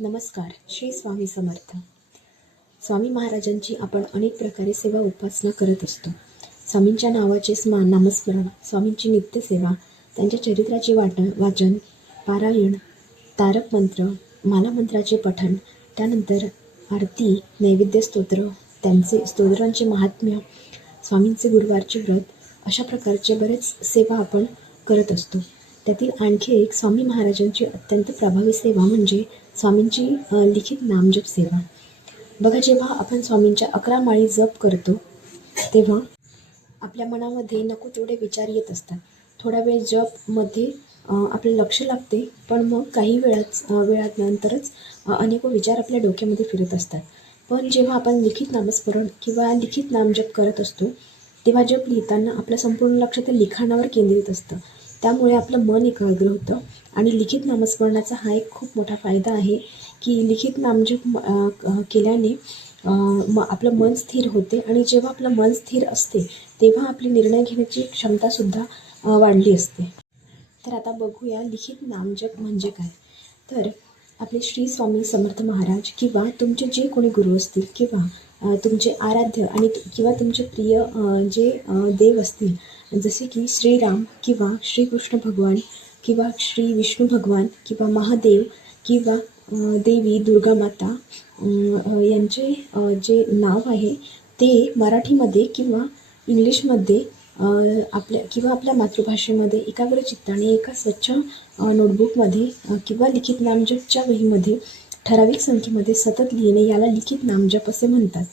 नमस्कार श्री स्वामी समर्थ. स्वामी महाराजांची आपण अनेक प्रकारे सेवा उपासना करत असतो. स्वामींच्या नावाचे स्मा नामस्मरण स्वामींची नित्यसेवा त्यांच्या चरित्राचे वाट वाचन पारायण तारक मंत्र मालामंत्राचे पठण त्यानंतर आरती नैवेद्य स्तोत्र त्यांचे स्तोत्रांचे महात्म्य स्वामींचे गुरुवारचे व्रत अशा प्रकारचे बरेच सेवा आपण करत असतो. त्यातील आणखी एक स्वामी महाराजांची अत्यंत प्रभावी सेवा म्हणजे स्वामींची लिखित नामजप सेवा. बघा जेव्हा आपण स्वामींच्या अकरा माळी जप करतो तेव्हा आपल्या मनामध्ये नको तेवढे विचार येत असतात. थोडा वेळ जपमध्ये आपलं लक्ष लागते पण मग काही वेळाच वेळात नंतरच अनेक विचार आपल्या डोक्यामध्ये फिरत असतात. पण जेव्हा आपण लिखित नामस्मरण किंवा लिखित नामजप करत असतो तेव्हा जप लिहिताना आपलं संपूर्ण लक्ष त्या लिखाणावर केंद्रित असतं. त्यामुळे आपलं मन एकाग्र होतं. आणि लिखित नामस्मरणाचा हा एक खूप मोठा फायदा आहे की लिखित नामजप केल्याने म आपलं मन स्थिर होते. आणि जेव्हा आपलं मन स्थिर असते तेव्हा आपली निर्णय घेण्याची क्षमतासुद्धा वाढली असते. तर आता बघूया लिखित नामजप म्हणजे काय? तर आपले श्री स्वामी समर्थ महाराज किंवा तुमचे जे कोणी गुरु असतील किंवा तुमचे आराध्य आणि किंवा तुमचे प्रिय जे देव असतील जसे की श्रीराम किंवा श्रीकृष्ण भगवान किंवा श्री विष्णू भगवान किंवा महादेव किंवा देवी दुर्गा माता यांचे जे नाव आहे ते मराठीमध्ये किंवा इंग्लिशमध्ये आपल्या किंवा आपल्या मातृभाषेमध्ये एकाग्र चित्ताने एका स्वच्छ नोटबुकमध्ये किंवा लिखित नामजपच्या वहीमध्ये ठराविक संख्येमध्ये सतत लिहिणे याला लिखित नामजप असे म्हणतात.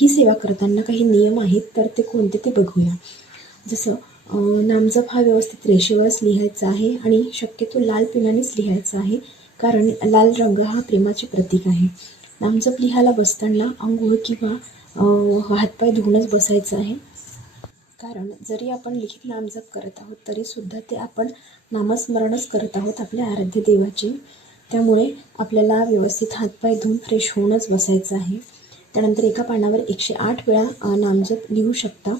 ही सेवा करताना काही नियम आहेत तर ते कोणते ते बघूया. जसं नामजप हा व्यवस्थित रेषेवरच लिहायचा आहे आणि शक्यतो लाल पेनानेच लिहायचा आहे कारण लाल रंग हा प्रेमाचे प्रतीक आहे. नामजप लिहायला बसताना आंघोळ किंवा हातपाय धुवूनच बसायचं आहे. कारण जरी आपण लिखित नामजप करत आहोत तरीसुद्धा ते आपण नामस्मरणच करत आहोत आपल्या आराध्य देवाचे. त्यामुळे आपल्याला व्यवस्थित हातपाय धुवून फ्रेश होऊनच बसायचं आहे. त्यानंतर एका पानावर एकशे आठ वेळा नामजप लिहू शकता.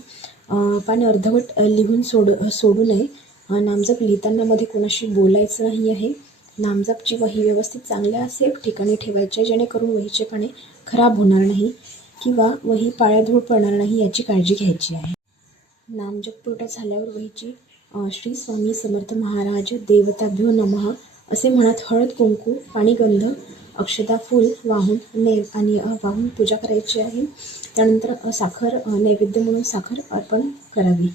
पान अर्धवट लिहून सोड सोडू नये. नामजप लिहिताना मध्ये कोणाशी बोलायचं नाही आहे. नामजपची वही व्यवस्थित चांगल्या सेफ ठिकाणी ठेवायची आहे जेणेकरून वहीचे पाने खराब होणार नाही किंवा वही पाळ्याधूळ पडणार नाही याची काळजी घ्यायची आहे. नामजप पूर्ण झाल्यावर वहीची श्री स्वामी समर्थ महाराज देवताभ्यो नमः असे म्हणत हळद कुंकू पाणी गंध अक्षता फूल वाहून ने आणि वाहून पूजा करायची आहे. त्यानंतर साखर नैवेद्य म्हणून साखर अर्पण करावी.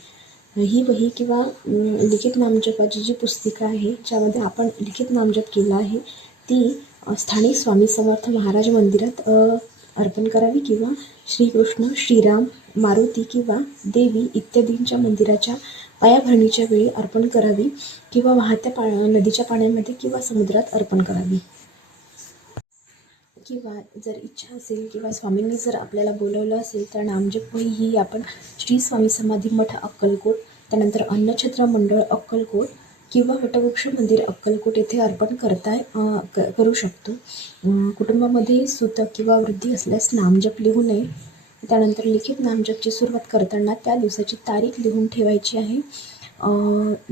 ही वही किंवा लिखित नामजपाची जी पुस्तिका आहे ज्यामध्ये आपण लिखित नामजप केला आहे ती स्थानिक स्वामी समर्थ महाराज मंदिरात अर्पण करावी किंवा श्रीकृष्ण श्रीराम मारुती किंवा देवी इत्यादींच्या मंदिराच्या पायाभरणीच्या वेळी अर्पण करावी किंवा वाहत्या पा नदीच्या पाण्यामध्ये किंवा समुद्रात अर्पण करावी. किंवा जर इच्छा असेल किंवा स्वामींनी जर आपल्याला बोलवलं असेल तर नामजप ही आपण श्री स्वामी समाधी मठ अक्कलकोट त्यानंतर अन्नछत्र मंडळ अक्कलकोट किंवा वटवृक्ष मंदिर अक्कलकोट येथे अर्पण करता क करू शकतो. कुटुंबामध्ये सुतक किंवा वृद्धी असल्यास नामजप लिहू नये. त्यानंतर लिखित नामजपची सुरुवात करताना त्या दिवसाची तारीख लिहून ठेवायची आहे.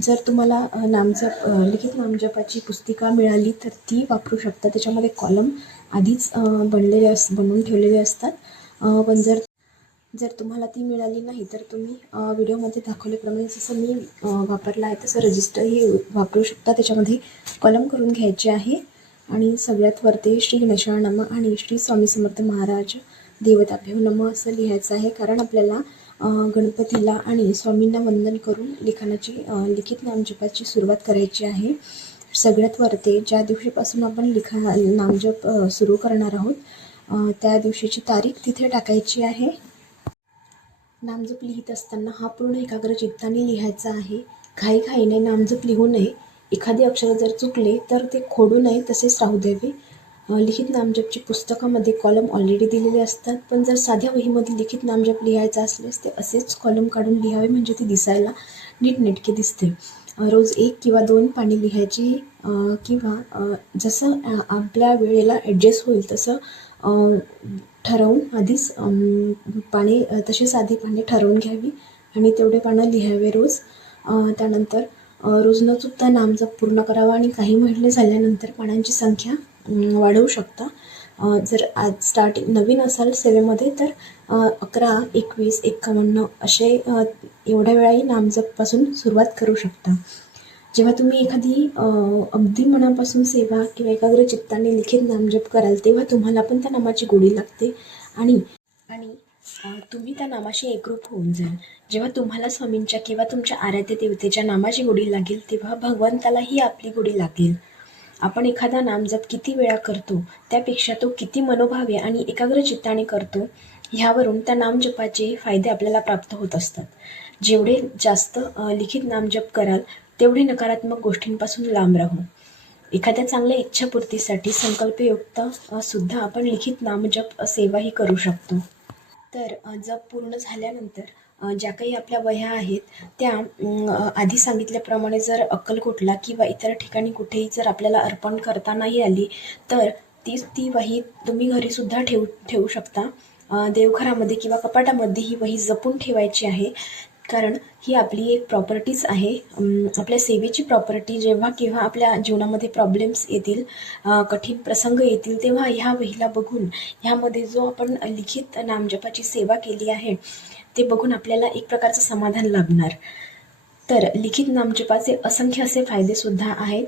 जर तुम्हाला नामजप लिखित नामजपाची पुस्तिका मिळाली तर ती वापरू शकता. त्याच्यामध्ये कॉलम आधीच बनलेले अस बनवून ठेवलेले असतात. पण जर जर तुम्हाला ती मिळाली नाही तर तुम्ही व्हिडिओमध्ये दाखवल्याप्रमाणे जसं मी वापरला आहे तसं रजिस्टरही वापरू शकता. त्याच्यामध्ये कलम करून घ्यायचे आहे. आणि सगळ्यात वरती श्री गणेशाय नम आणि श्री स्वामी समर्थ महाराज देवताभ्यो नम असं लिहायचं आहे. कारण आपल्याला गणपतीला आणि स्वामींना वंदन करून लिखाणाची लिखित नामजपाची सुरुवात करायची आहे. सगळ्यात वरती ज्या दिवशीपासून आपण लिखा नामजप सुरू करणार आहोत त्या दिवशीची तारीख तिथे टाकायची आहे. नामजप लिहित असताना हा पूर्ण एकाग्र चित्ताने लिहायचा आहे. घाईघाईने नामजप लिहू नये. एखादे अक्षर जर चुकले तर ते खोडू नये तसेच राहू द्यावे. लिखित नामजपची पुस्तकामध्ये कॉलम ऑलरेडी दिलेले असतात. पण जर साध्या वहीमध्ये लिखित नामजप लिहायचा असल्यास ते असेच कॉलम काढून लिहावे म्हणजे ती दिसायला नीटनेटके दिसते. रोज एक किंवा दोन पाणी लिहायची किंवा जसं आपल्या वेळेला ॲडजस्ट होईल तसं ठरवून आधीच पाणी तसेच आधी तशी साधी ठरवून घ्यावी आणि तेवढे पानं लिहावे रोज. त्यानंतर रोज न चुकता नामजप पूर्ण करावा आणि काही महिने झाल्यानंतर पानांची संख्या वाढवू शकता. जर आज स्टार्टिंग नवीन असाल सेवेमध्ये तर अकरा एकवीस एक्कावन्न असे एवढ्या वेळाही नामजपपासून सुरुवात करू शकता. जेव्हा तुम्ही एखादी अगदी मनापासून सेवा किंवा एकाग्र चित्ताने लिखित नामजप कराल तेव्हा तुम्हाला पण त्या नामाची गोडी लागते. आणि आणि तुम्ही त्या नामाशी एकरूप होऊन जाल. जेव्हा तुम्हाला स्वामींच्या किंवा तुमच्या आराध्य देवतेच्या नामाची गोडी लागेल तेव्हा भगवंतालाही आपली गोडी लागेल. आपण एखादा नामजप किती वेळा करतो त्यापेक्षा तो किती मनोभावे आणि एकाग्र चित्ताने करतो ह्यावरून त्या नामजपाचे फायदे आपल्याला प्राप्त होत असतात. जेवढे जास्त लिखित नामजप कराल तेवढे नकारात्मक गोष्टींपासून लांब राहू. एखाद्या चांगल्या इच्छापूर्तीसाठी संकल्पयुक्त सुद्धा आपण लिखित नामजप सेवाही करू शकतो. तर जप पूर्ण झाल्यानंतर ज्या काही आपल्या वह्या आहेत त्या आधी सांगितल्याप्रमाणे जर अक्कलकोटला किंवा इतर ठिकाणी कुठेही जर आपल्याला अर्पण करता नाही आली तर ती ती वही तुम्ही घरीसुद्धा ठेवू ठेवू शकता. देवघरामध्ये किंवा कपाटामध्ये ही वही जपून ठेवायची आहे कारण ही आपली एक प्रॉपर्टीच आहे. आपल्या सेवेची प्रॉपर्टी जेव्हा केव्हा आपल्या जीवनामध्ये प्रॉब्लेम्स येतील कठीण प्रसंग येतील तेव्हा ह्या वहीला बघून ह्यामध्ये जो आपण लिखित नामजपाची सेवा केली आहे ते बघून आपल्याला एक प्रकारचं समाधान लाभणार. तर लिखित नामजपाचे असंख्य असे फायदेसुद्धा आहेत.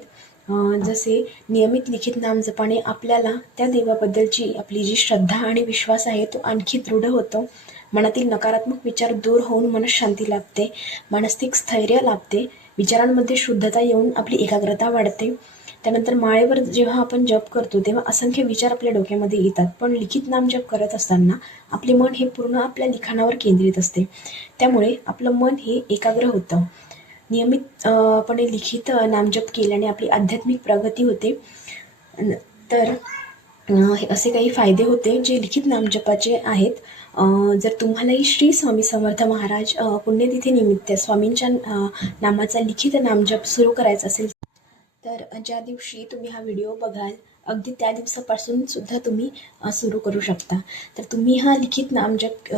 जसे नियमित लिखित नामजपाने आपल्याला त्या देवाबद्दलची आपली जी श्रद्धा आणि विश्वास आहे तो आणखी दृढ होतो. मनातील नकारात्मक विचार दूर होऊन मनशांती लाभते मानसिक स्थैर्य लाभते विचारांमध्ये शुद्धता येऊन आपली एकाग्रता वाढते. त्यानंतर माळेवर जेव्हा आपण जप करतो तेव्हा असंख्य विचार आपल्या डोक्यामध्ये येतात. पण लिखित नाम जप करत असताना आपले मन हे पूर्ण आपल्या लिखाणावर केंद्रित असते. त्यामुळे आपलं मन हे एकाग्र होतं. नियमितपणे लिखित नामजप केल्याने आपली आध्यात्मिक प्रगती होते. तर हे असे काही फायदे होते जे लिखित नामजपाचे आहेत. जर तुम्हालाही श्री स्वामी समर्थ महाराज अं, पुण्यतिथी निमित्त स्वामींच्या नामाचा लिखित नामजप सुरू करायचा असेल तर ज्या दिवशी तुम्ही हा व्हिडिओ बघाल अगदी त्या दिवसापासून सुद्धा तुम्ही सुरू करू शकता. तर तुम्ही हा लिखित नामजप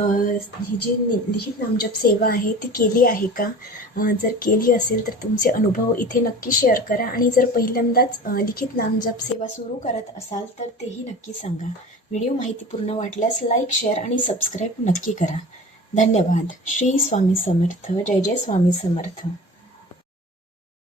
ही जी नि- लिखित नामजप सेवा आहे ती केली आहे का? जर केली असेल तर तुमचे अनुभव इथे नक्की शेअर करा आणि जर पहिल्यांदाच लिखित नामजप सेवा सुरू करत असाल तर तेही नक्की सांगा. व्हिडिओ माहितीपूर्ण वाटल्यास लाईक शेअर आणि सबस्क्राईब नक्की करा. धन्यवाद. श्री स्वामी समर्थ. जय जय स्वामी समर्थ.